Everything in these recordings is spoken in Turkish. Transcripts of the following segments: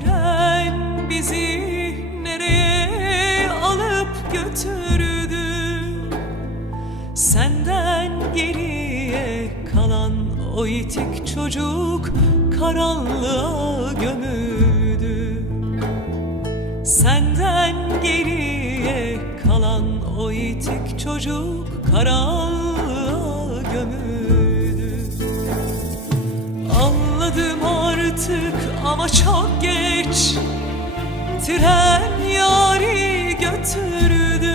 Tren bizi nereye alıp götürdü? Senden geriye kalan o itik çocuk karanlığa gömüldü. Senden geriye kalan o itik çocuk karanlığa gömüldü. Artık ama çok geç. Tren yari götürdü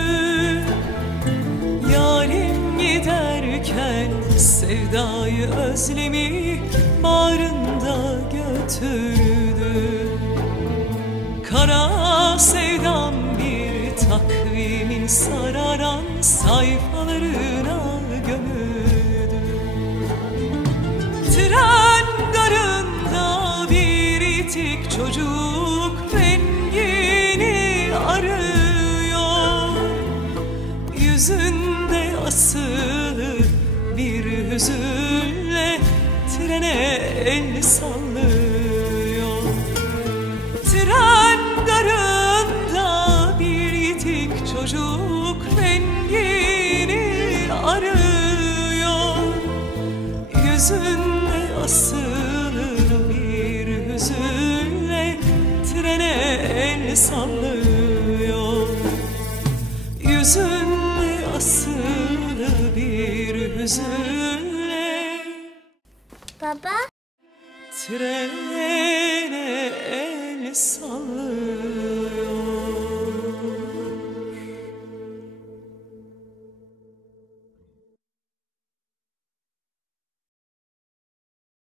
Yarim giderken sevdayı özlemi bağrında götürdü Kara sevdam bir takvimin sararan sayfalarına gömüldü. Tren itik çocuk rengini arıyor. Yüzünde asılı bir hüzünle trene el sallıyor. Tren garında bir itik çocuk rengini arıyor. Yüzünde el sallıyor. Yüzünde asılı bir hüzünle. Baba, sallıyor